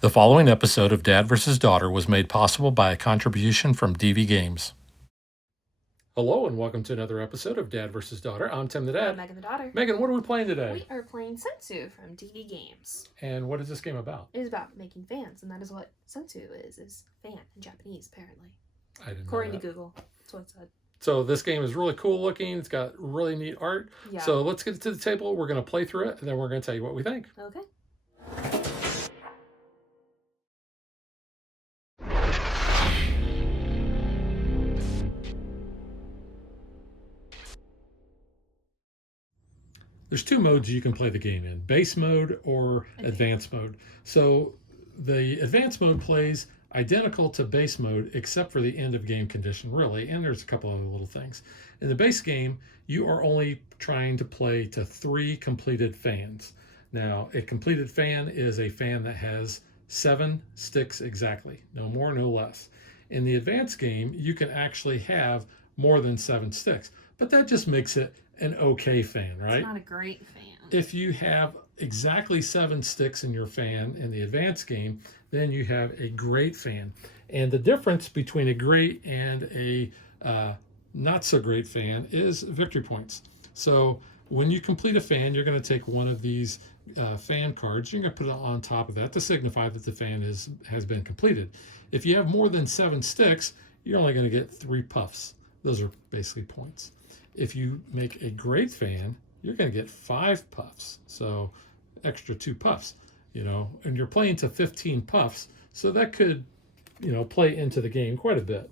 The following episode of Dad vs. Daughter was made possible by a contribution from DV Games. Hello and welcome to another episode of Dad vs. Daughter. I'm Tim the Dad. I'm Megan the Daughter. Megan, what are we playing today? We are playing Sensu from DV Games. And what is this game about? It is about making fans, and that is what Sensu is fan in Japanese, apparently. I didn't know According that. to Google, that's what it said. So this game is really cool looking. It's got really neat art. Yeah. So let's get to the table. We're going to play through it, and then we're going to tell you what we think. Okay. There's two modes you can play the game in, base mode or advanced mode. So the advanced mode plays identical to base mode except for the end of game condition, really, and there's a couple other little things. In the base game, you are only trying to play to 3 completed fans. Now, a completed fan is a fan that has 7 sticks exactly, no more, no less. In the advanced game, you can actually have more than 7 sticks, but that just makes it an okay fan, right? It's not a great fan. If you have exactly 7 sticks in your fan in the advanced game, then you have a great fan. And the difference between a great and a not so great fan is victory points. So when you complete a fan, you're going to take one of these fan cards. You're going to put it on top of that to signify that the fan has been completed. If you have more than 7 sticks, you're only going to get 3 puffs. Those are basically points. If you make a great fan, you're going to get 5 puffs. So extra 2 puffs, and you're playing to 15 puffs. So that could, play into the game quite a bit.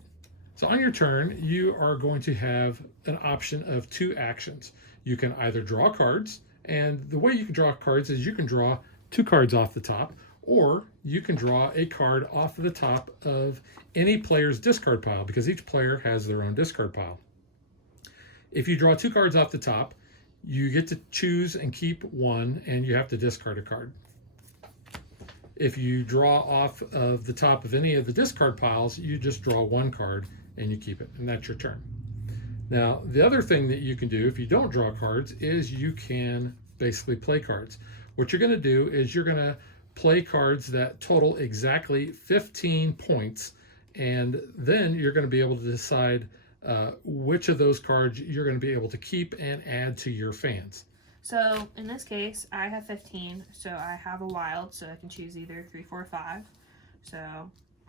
So on your turn, you are going to have an option of 2 actions. You can either draw cards, and the way you can draw cards is you can draw 2 cards off the top, or you can draw a card off of the top of any player's discard pile, because each player has their own discard pile. If you draw 2 cards off the top, you get to choose and keep one, and you have to discard a card. If you draw off of the top of any of the discard piles, you just draw 1 card and you keep it, and that's your turn. Now, the other thing that you can do if you don't draw cards is you can basically play cards. What you're going to do is you're going to play cards that total exactly 15 points, and then you're going to be able to decide which of those cards you're going to be able to keep and add to your fans. So in this case, I have 15, so I have a wild, so I can choose either 3, 4, 5. So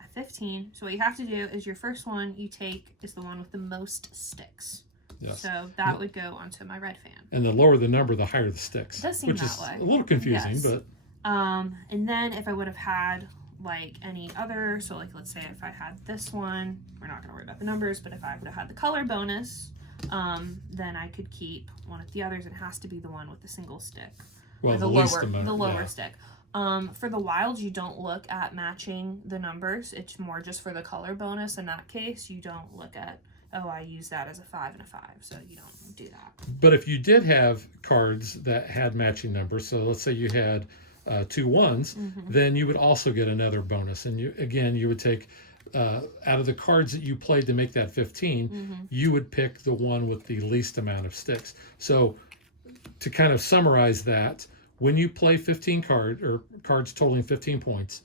at 15, so what you have to do is your first one you take is the one with the most sticks. Yes. So that would go onto my red fan. And the lower the number, the higher the sticks. It does seem which that is way. A little confusing, yes. But and then if I would have had like any other, so like let's say if I had this one, we're not going to worry about the numbers, but if I would have had the color bonus, then I could keep one of the others. It has to be the one with the single stick. Well, or the lower stick. For the wilds, you don't look at matching the numbers. It's more just for the color bonus. In that case, you don't look at, oh, I use that as a 5 and a 5, so you don't do that. But if you did have cards that had matching numbers, so let's say you had 2 ones, then you would also get another bonus. And you would take out of the cards that you played to make that 15, you would pick the one with the least amount of sticks. So to kind of summarize that, when you play 15 cards totaling 15 points,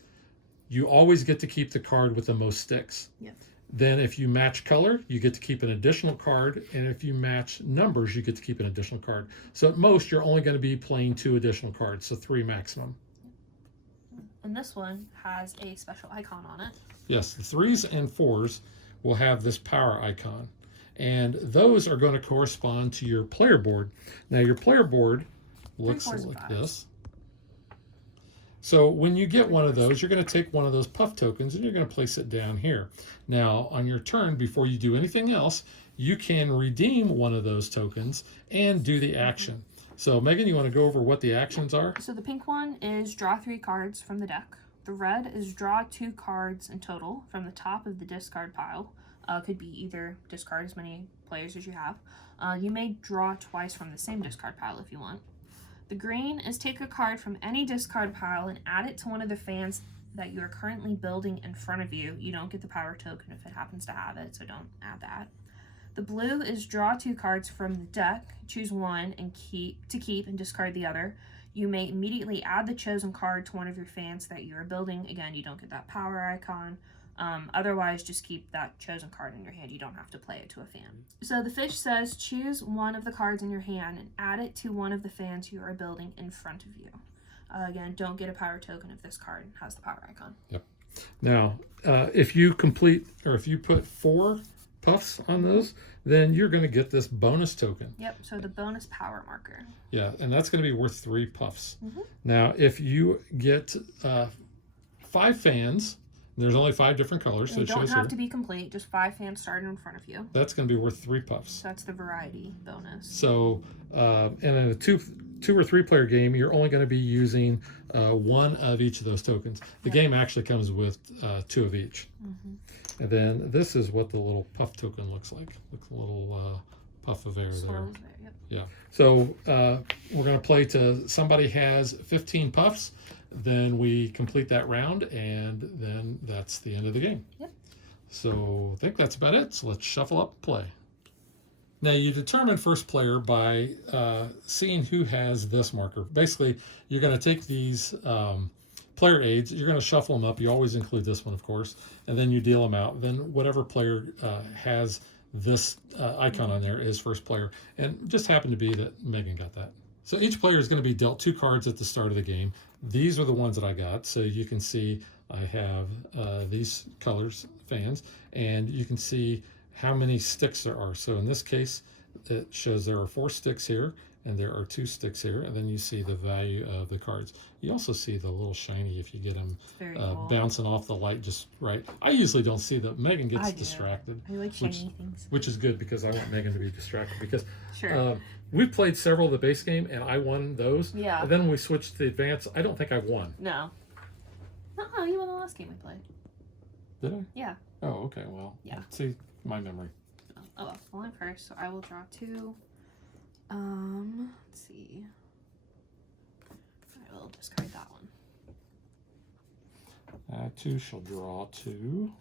you always get to keep the card with the most sticks. Yep. Then if you match color, you get to keep an additional card, and if you match numbers, you get to keep an additional card. So at most, you're only going to be playing 2 additional cards, so 3 maximum. And this one has a special icon on it. Yes, the 3s and 4s will have this power icon, and those are going to correspond to your player board. Now, your player board looks like this. So when you get one of those, you're going to take one of those puff tokens and you're going to place it down here. Now, on your turn, before you do anything else, you can redeem one of those tokens and do the action. So, Megan, you want to go over what the actions are? So the pink one is draw 3 cards from the deck. The red is draw 2 cards in total from the top of the discard pile. Could be either discard as many players as you have. You may draw twice from the same discard pile if you want. The green is take a card from any discard pile and add it to one of the fans that you are currently building in front of you. You don't get the power token if it happens to have it, so don't add that. The blue is draw 2 cards from the deck, choose one and keep and discard the other. You may immediately add the chosen card to one of your fans that you are building. Again, you don't get that power icon. Otherwise, just keep that chosen card in your hand. You don't have to play it to a fan. So the fish says, choose one of the cards in your hand and add it to one of the fans you are building in front of you. Again, don't get a power token if this card has the power icon. Yep. Now, if you complete, or if you put 4 puffs on those, then you're going to get this bonus token. Yep, so the bonus power marker. Yeah, and that's going to be worth 3 puffs. Now, if you get 5 fans, there's only 5 different colors, so They it don't shows have here. to be complete, just 5 fans started in front of you. That's going to be worth 3 puffs. So that's the variety bonus. So, and in a 2 or 3 player game, you're only going to be using 1 of each of those tokens. The game actually comes with 2 of each. And then this is what the little puff token looks like. Looks a little puff of air there. Swirls there, yep. Yeah. So we're going to play to somebody has 15 puffs. Then we complete that round, and then that's the end of the game. Yep. So I think that's about it. So let's shuffle up and play. Now you determine first player by seeing who has this marker. Basically, you're going to take these player aids, you're going to shuffle them up. You always include this one, of course, and then you deal them out. Then whatever player has this icon on there is first player. And it just happened to be that Megan got that. So each player is going to be dealt 2 cards at the start of the game. These are the ones that I got. So you can see I have these colors, fans, and you can see how many sticks there are. So in this case, it shows there are 4 sticks here, and there are 2 sticks here, and then you see the value of the cards. You also see the little shiny if you get them Cool. bouncing off the light just right. I usually don't see that. Megan gets distracted. I like shiny things. Which is good because I want Megan to be distracted because Sure. we played several of the base game and I won those. Yeah. And then when we switched to the advance, I don't think I won. No. Uh-uh, you won the last game we played. Did I? Yeah. Oh, okay. Well, Yeah. let's see my memory. Oh, well, I'm first, so I will draw 2. Let's see. I will discard that one. I too shall draw 2.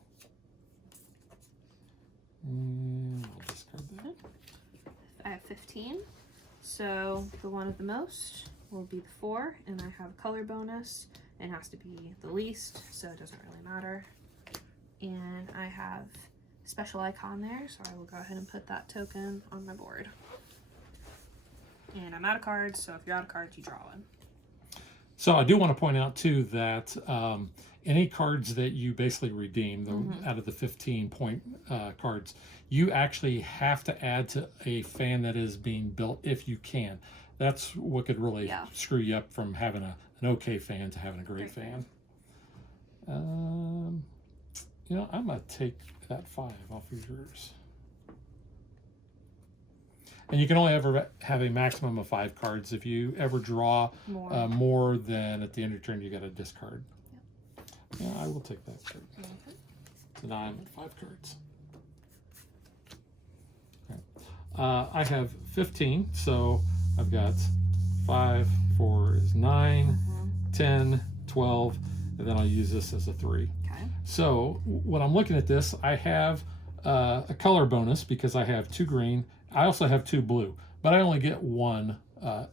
And I'll discard that. I have 15, so the one with the most will be the 4, and I have a color bonus. It has to be the least, so it doesn't really matter. And I have a special icon there, so I will go ahead and put that token on my board. And I'm out of cards, so if you're out of cards, you draw one. So I do want to point out too that any cards that you basically redeem out of the 15 point cards, you actually have to add to a fan that is being built if you can. That's what could really screw you up from having an okay fan to having a great fan. You know, I'm going to take that 5 off of yours. And you can only ever have a maximum of 5 cards. If you ever draw more than at the end of your turn, you got to discard. Yep. Yeah, I will take that card. Okay. So now I'm at 5 cards. Okay. I have 15, so I've got 5, 4 is 9, 10, 12, and then I'll use this as a 3. Okay. So when I'm looking at this, I have a color bonus because I have 2 green. I also have 2 blue, but I only get 1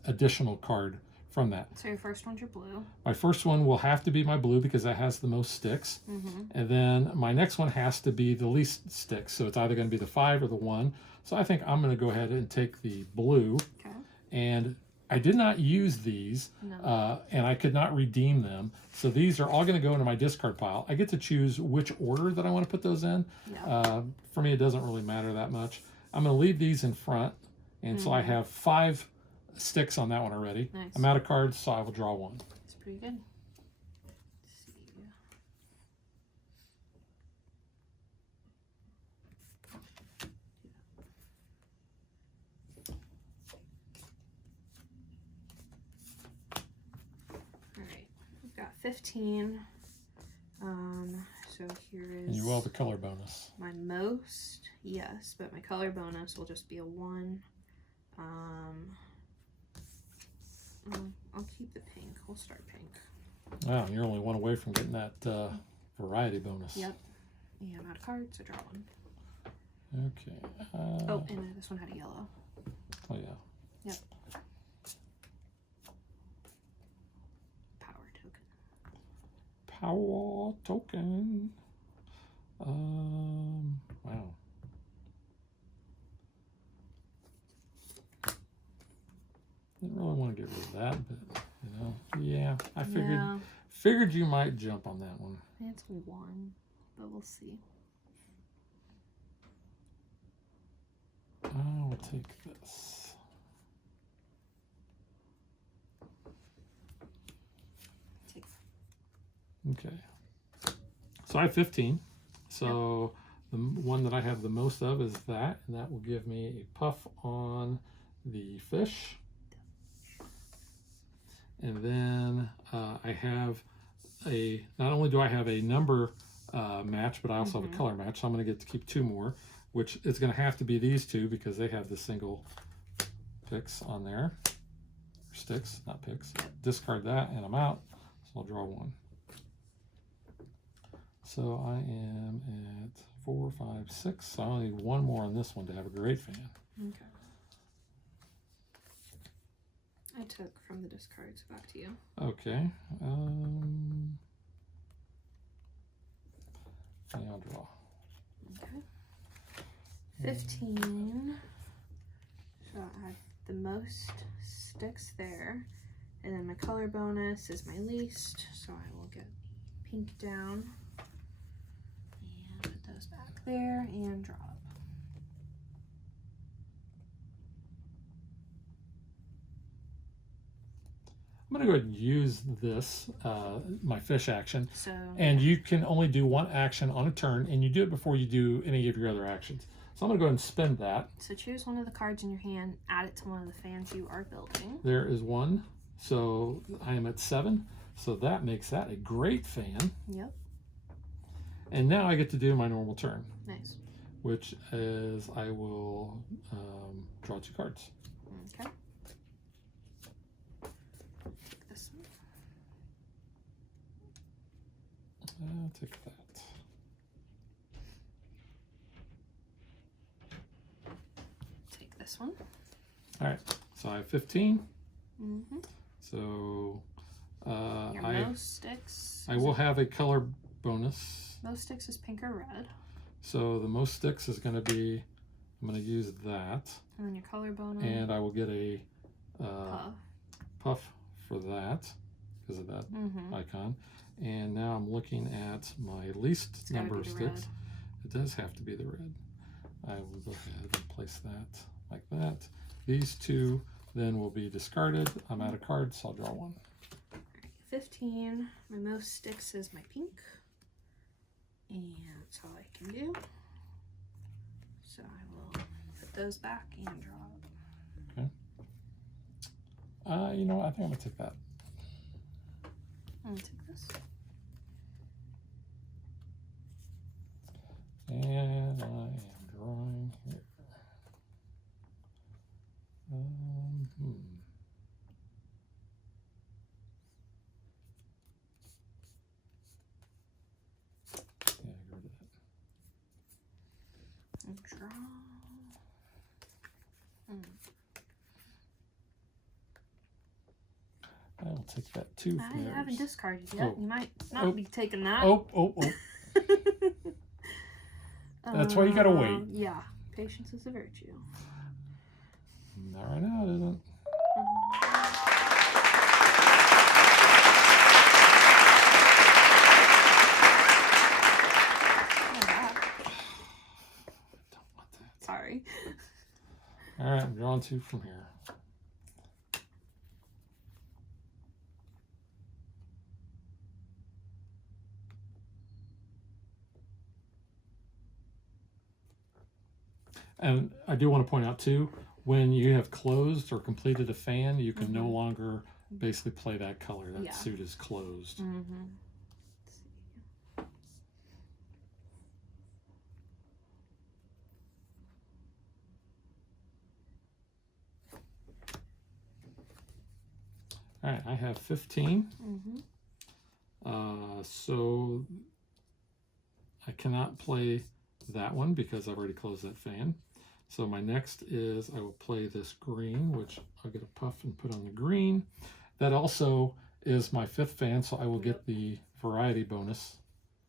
additional card from that. So your first one's your blue. My first one will have to be my blue because that has the most sticks. And then my next one has to be the least sticks. So it's either going to be the 5 or the 1. So I think I'm going to go ahead and take the blue. Okay. And I did not use these, and I could not redeem them. So these are all going to go into my discard pile. I get to choose which order that I want to put those in. Yeah. For me, it doesn't really matter that much. I'm going to leave these in front, and so I have 5 sticks on that one already. Nice. I'm out of cards, so I will draw 1. That's pretty good. Let's see. All right, we've got 15. So here is. And you will have the color bonus. My most, yes, but my color bonus will just be a 1. I'll keep the pink. We'll start pink. Wow, you're only 1 away from getting that variety bonus. Yep. And I'm out of cards, so draw 1. Okay. Oh, and this one had a yellow. Oh, yeah. Yep. power token. Wow. Didn't really want to get rid of that, but you know, yeah, I figured you might jump on that one. It's 1, but we'll see. I'll take this. Okay. So I have 15. So the one that I have the most of is that, and that will give me a puff on the fish. And then I have not only do I have a number match, but I also have a color match. So I'm going to get to keep 2 more, which is going to have to be these 2 because they have the single picks on there. Sticks, not picks. Discard that and I'm out. So I'll draw 1. So I am at 4, 5, 6. So I only need 1 more on this one to have a great fan. Okay. I took from the discards. Back to you. Okay. And I'll draw. Okay. 15. So I have the most sticks there. And then my color bonus is my least. So I will get pink down. And put those back there and draw up. I'm going to go ahead and use this, my fish action. So, and you can only do 1 action on a turn, and you do it before you do any of your other actions. So I'm going to go ahead and spend that. So choose one of the cards in your hand, add it to one of the fans you are building. There is 1. So I am at 7. So that makes that a great fan. Yep. And now I get to do my normal turn. Nice. Which is I will draw 2 cards. Okay. This one. I'll take that. Take this one. All right. So I have 15. Mm-hmm. So Your most sticks. I will have a color bonus. Most sticks is pink or red. So the most sticks is going to be, I'm going to use that. And then your color bonus. And I will get a puff for that because of that icon. And now I'm looking at my least number of sticks. It does have to be the red. I will go ahead and place that like that. These 2 then will be discarded. I'm out of cards, so I'll draw 1. All right, 15. My most sticks is my pink. And that's all I can do. So I will put those back and draw up. Okay. You know what? I think I'm going to take that. I'm going to take this. And I am drawing here. Yeah, I agree with that. And draw. I will take that 2 from I haven't discarded yet. Oh. You might not be taking that. Oh. That's why you gotta wait. Yeah, patience is a virtue. Not right now, it isn't. Don't want that. Sorry. All right, I'm drawing 2 from here. And I do want to point out too, when you have closed or completed a fan, you can no longer basically play that color. That suit is closed. All right, I have 15. So I cannot play that one because I've already closed that fan. So my next is I will play this green, which I'll get a puff and put on the green. That also is my 5th fan, so I will get the variety bonus.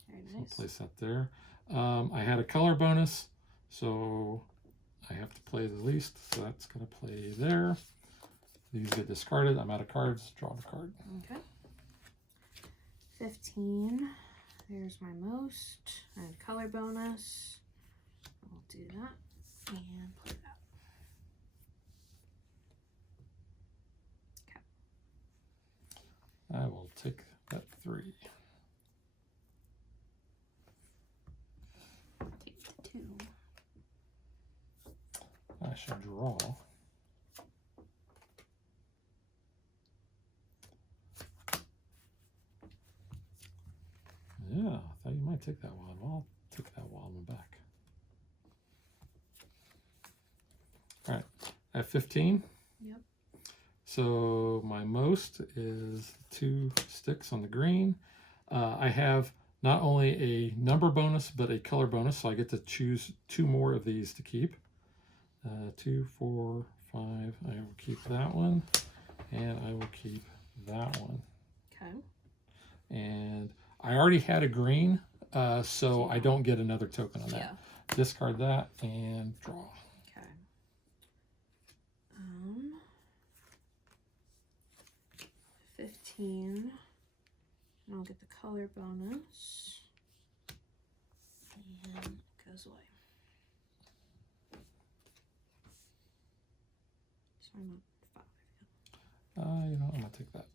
Very So I'll nice. place that there. I had a color bonus, so I have to play the least, so that's going to play there. These get discarded. I'm out of cards. Draw a card. Okay. 15. There's my most. And color bonus. I'll do that and play that. I will take that 3. Take the 2. I should draw. Yeah, I thought you might take that one. Well, I'll take that while I'm back. All right, I have 15. Yep. So my most is 2 sticks on the green. I have not only a number bonus, but a color bonus, so I get to choose 2 more of these to keep. 2, 4, 5. I will keep that one, and I will keep that one. Okay. And I already had a green, so I don't get another token on that. Yeah. Discard that and draw. Okay. 15. And I'll get the color bonus. And it goes away. So I'm at 5. You know, I'm gonna take that.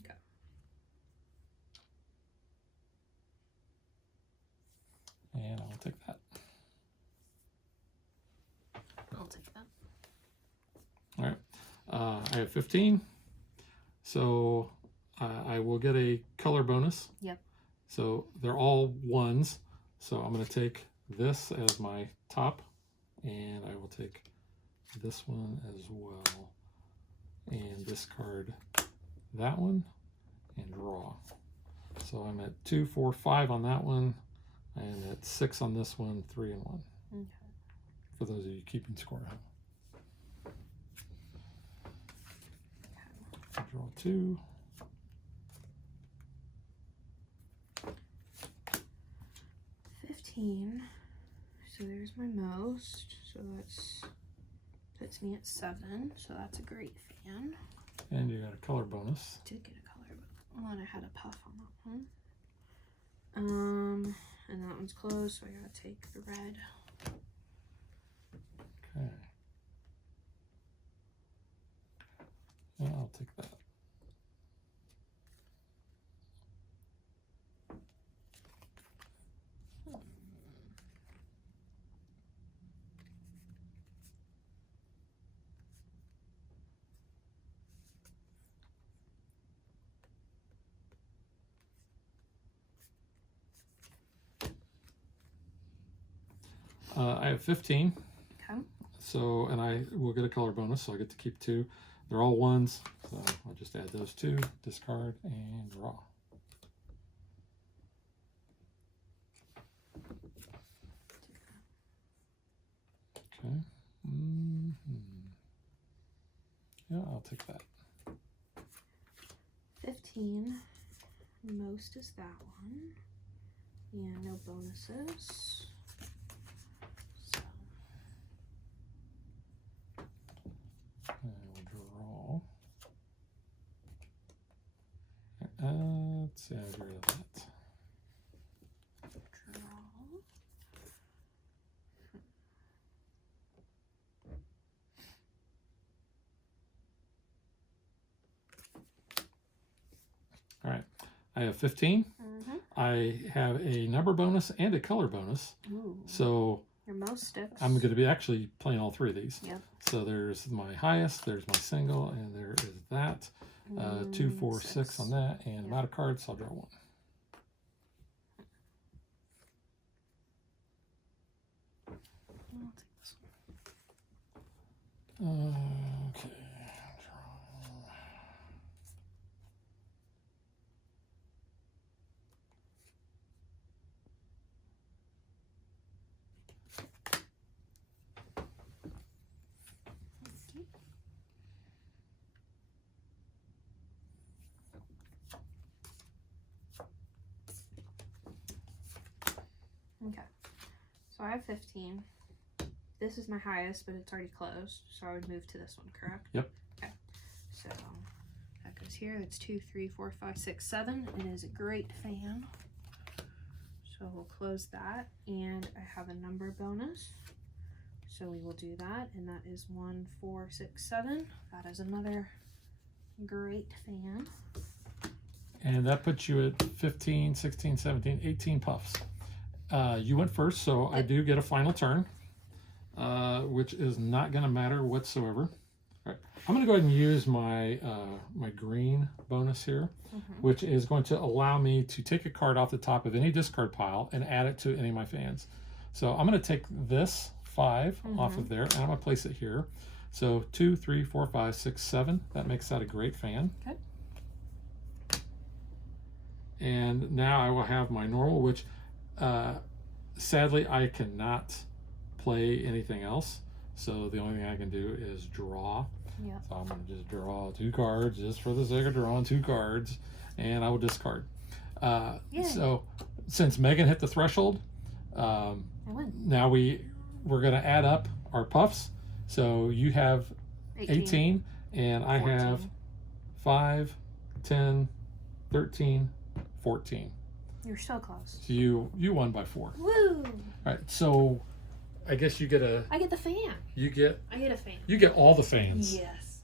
Okay. And I'll take that. I'll take that. All right. I have 15. So I will get a color bonus. Yep. So they're all 1s. So I'm going to take this as my top, and I will take this one as well, and discard that one and draw. So I'm at 2, 4, 5 on that one. I am at 6 on this one, 3 and 1. Okay. For those of you keeping score. Draw 2. So there's my most. So that's puts me at 7. So that's a great fan. And you got a color bonus. Did get a color, but I had a puff on that one. And that one's closed, so I gotta take the red. Okay. Yeah, I'll take that. I have 15. Okay. So, and I will get a color bonus, so I get to keep 2. They're all 1s, so I'll just add those 2, discard, and draw. Okay. Yeah, I'll take that. 15. Most is that one. And no bonuses. So. And we'll draw. Let's see, I'll get rid of that. Draw. All right, I have 15. Mm-hmm. I have a number bonus and a color bonus. Ooh. So Your most sticks. I'm going to be actually playing all 3 of these. Yep. So there's my highest, there's my single, and there is that. 2, 4, 6 on that, and I'm out of cards, so I'll draw 1. I'll take this one. Okay. Okay. So I have 15. This is my highest, but it's already closed, so I would move to this one, correct? Yep. Okay. So that goes here. That's 2, 3, 4, 5, 6, 7. It is a great fan. So we'll close that, and I have a number bonus. So we will do that, and that is 1, 4, 6, 7. That is another great fan. And that puts you at 15, 16, 17, 18 puffs. You went first, so I do get a final turn, which is not going to matter whatsoever. All right. I'm going to go ahead and use my my green bonus here, which is going to allow me to take a card off the top of any discard pile and add it to any of my fans. So I'm going to take this 5 off of there, and I'm going to place it here. So 2, 3, 4, 5, 6, 7. That makes that a great fan. Okay. And now I will have my normal, which sadly I cannot play anything else. So the only thing I can do is draw. Yeah. So I'm going to just draw 2 cards just for the sake of drawing 2 cards, and I will discard. So since Megan hit the threshold, I win. now we're going to add up our puffs. So you have 18 and I 14. have 5, 10, 13, 14. You're so close. So you won by 4. Woo! All right. So I guess you get I get the fan. I get a fan. You get all the fans. Yes.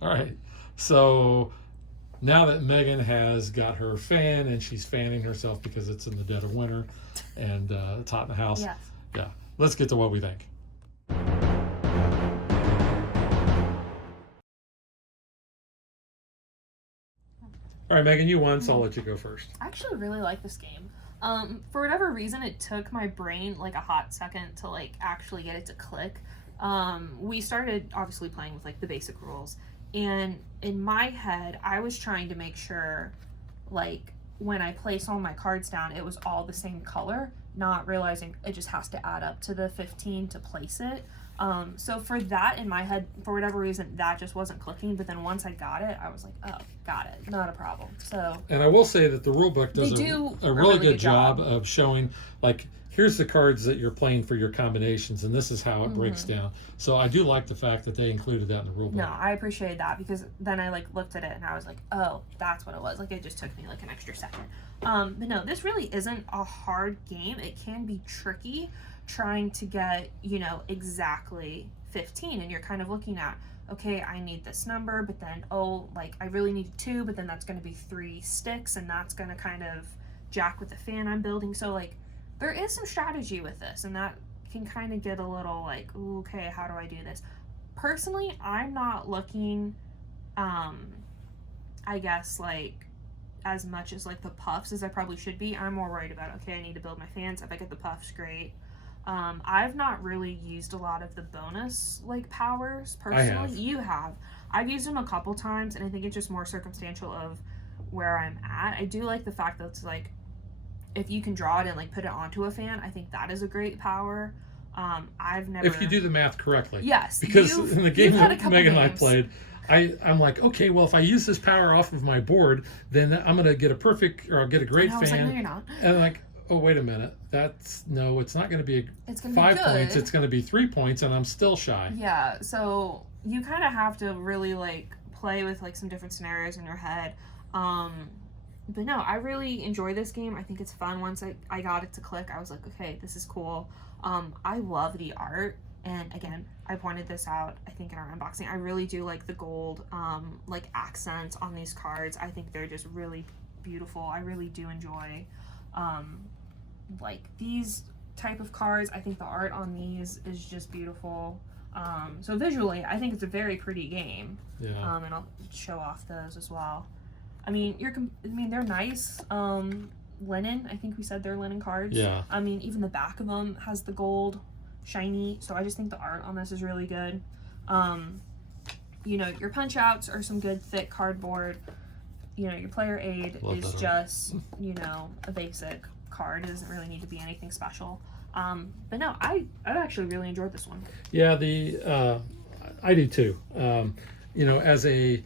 All right. So now that Megan has got her fan and she's fanning herself because it's in the dead of winter and it's hot in the house. Yes. Yeah. Let's get to what we think. All right, Megan, you won, so I'll let you go first. I actually really like this game. For whatever reason, it took my brain like a hot second to like actually get it to click. We started obviously playing with like the basic rules, and in my head, I was trying to make sure like when I place all my cards down, it was all the same color, not realizing it just has to add up to the 15 to place it. So for that in my head, for whatever reason, that just wasn't clicking. But then once I got it, I was like, oh, got it. Not a problem. So. And I will say that the rule book does a really good job of showing, like, here's the cards that you're playing for your combinations, and this is how it breaks down. So I do like the fact that they included that in the rule book. No, I appreciated that because then I like looked at it and I was like, oh, that's what it was. Like it just took me like an extra second. But no, this really isn't a hard game. It can be tricky trying to get, you know, exactly 15, and you're kind of looking at, okay, I need this number, but then, oh, like I really need 2, but then that's going to be 3 sticks, and that's going to kind of jack with the fan I'm building. So like there is some strategy with this, and that can kind of get a little like, ooh, okay, how do I do this? Personally, I'm not looking, I guess, like as much as like the puffs as I probably should be. I'm more worried about, okay, I need to build my fans. If I get the puffs, great. I've not really used a lot of the bonus like powers personally. You have. I've used them a couple times, and I think it's just more circumstantial of where I'm at. I do like the fact that it's like if you can draw it and like put it onto a fan, I think that is a great power. I've never. If you do the math correctly. Yes. Because in the game that Megan and I games. played, I'm like, okay, well, if I use this power off of my board, then I'm going to get a perfect, or I'll get a great fan. I was like, no, you're not. And I'm like, oh, wait a minute. It's not going to be It's gonna 5 be good. points. It's going to be 3 points, and I'm still shy. Yeah, so you kind of have to really like play with like some different scenarios in your head. But no, I really enjoy this game. I think it's fun. Once I got it to click, I was like, okay, this is cool. I love the art. And again, I pointed this out, I think, in our unboxing. I really do like the gold, like accents on these cards. I think they're just really beautiful. I really do enjoy, like these type of cards. I think the art on these is just beautiful. So visually, I think it's a very pretty game. Yeah. And I'll show off those as well. I mean, they're nice. Linen, I think we said they're linen cards. Yeah. I mean, even the back of them has the gold shiny, so I just think the art on this is really good. You know, your punch outs are some good thick cardboard. You know, your player aid is just, you know, a basic card. It doesn't really need to be anything special. But no, I actually really enjoyed this one. Yeah, I do too. You know, as a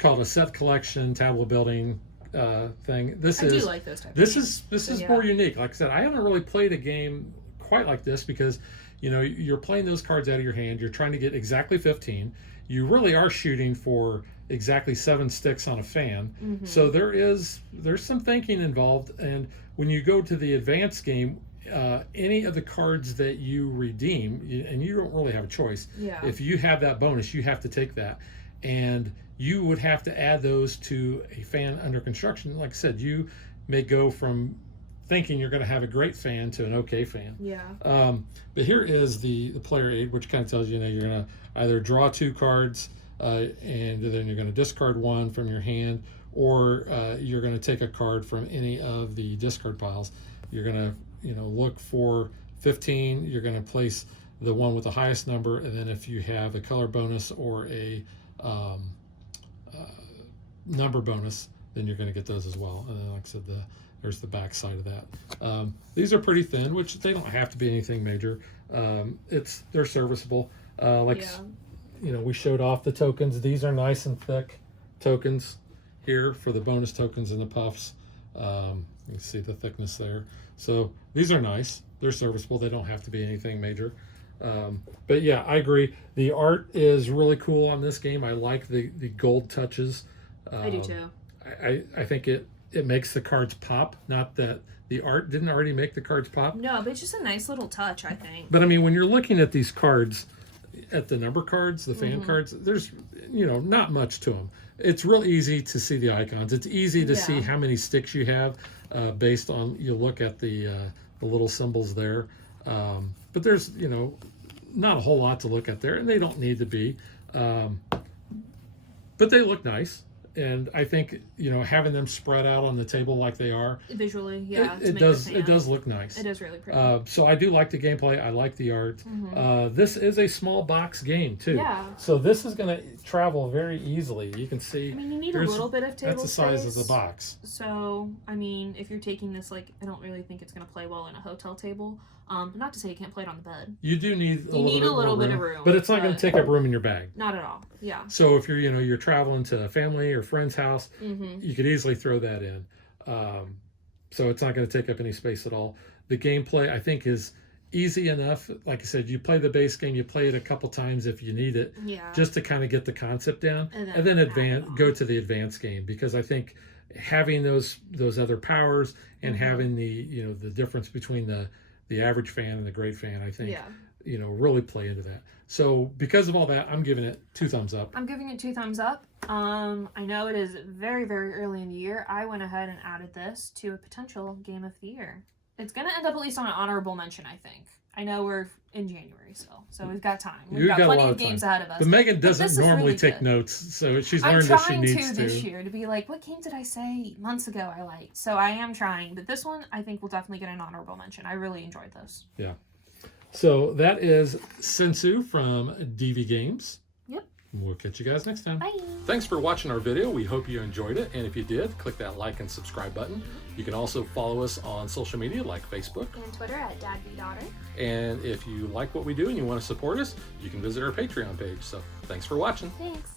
called a set collection tableau building thing. I do like those types. This of games. is more unique. Like I said, I haven't really played a game quite like this because, you know, you're playing those cards out of your hand. You're trying to get exactly 15. You really are shooting for exactly 7 sticks on a fan. Mm-hmm. So there's some thinking involved. And when you go to the advanced game, any of the cards that you redeem, and you don't really have a choice. Yeah. If you have that bonus, you have to take that. And you would have to add those to a fan under construction. Like I said, you may go from thinking you're going to have a great fan to an okay fan. Yeah. But here is the player aid, which kind of tells you, you're going to either draw 2 cards, and then you're going to discard 1 from your hand, or you're going to take a card from any of the discard piles. You're going to look for 15. You're going to place the one with the highest number, and then if you have a color bonus or a number bonus, then you're going to get those as well. And then, like I said, there's the back side of that. These are pretty thin, which they don't have to be anything major. They're serviceable. We showed off the tokens. These are nice and thick tokens here for the bonus tokens and the puffs. You can see the thickness there. So these are nice. They're serviceable. They don't have to be anything major. But yeah, I agree. The art is really cool on this game. I like the gold touches. I do too. I think it makes the cards pop. Not that the art didn't already make the cards pop. No, but it's just a nice little touch, I think. But I mean, when you're looking at these cards, at the number cards, the fan cards, there's not much to them. It's real easy to see the icons. It's easy to see how many sticks you have based on, you look at the little symbols there. But there's not a whole lot to look at there, and they don't need to be. But they look nice. And I think having them spread out on the table like they are visually, yeah, it does look nice. It is really pretty. So I do like the gameplay. I like the art. This is a small box game too. Yeah. So this is going to travel very easily. You can see. I mean, you need a little bit of table That's the size space. of the box. So I mean, if you're taking this, I don't really think it's going to play well in a hotel table. But not to say you can't play it on the bed. You do need a little bit of room, but it's not going to take up room in your bag. Not at all. Yeah. So if you're traveling to a family or friend's house, you could easily throw that in. So it's not going to take up any space at all. The gameplay, I think, is easy enough. Like I said, you play the base game, you play it a couple times if you need it, just to kind of get the concept down, and then go to the advanced game, because I think having those other powers and having the the difference between the average fan and the great fan, I think, really play into that. So because of all that, I'm giving it 2 thumbs up. I'm giving it 2 thumbs up. I know it is very, very early in the year. I went ahead and added this to a potential game of the year. It's going to end up at least on an honorable mention, I think. I know we're in January still, so we've got time. We've got plenty of games ahead of us. But Megan doesn't normally take notes, so she's learned that she needs to. I'm trying to this year to be like, what game did I say months ago I liked? So I am trying, but this one I think will definitely get an honorable mention. I really enjoyed this. Yeah. So that is Sensu from DV Games. Yep. We'll catch you guys next time. Bye. Thanks for watching our video. We hope you enjoyed it. And if you did, click that like and subscribe button. You can also follow us on social media like Facebook and Twitter at DadBeDaughter. And if you like what we do and you want to support us, you can visit our Patreon page. So thanks for watching. Thanks.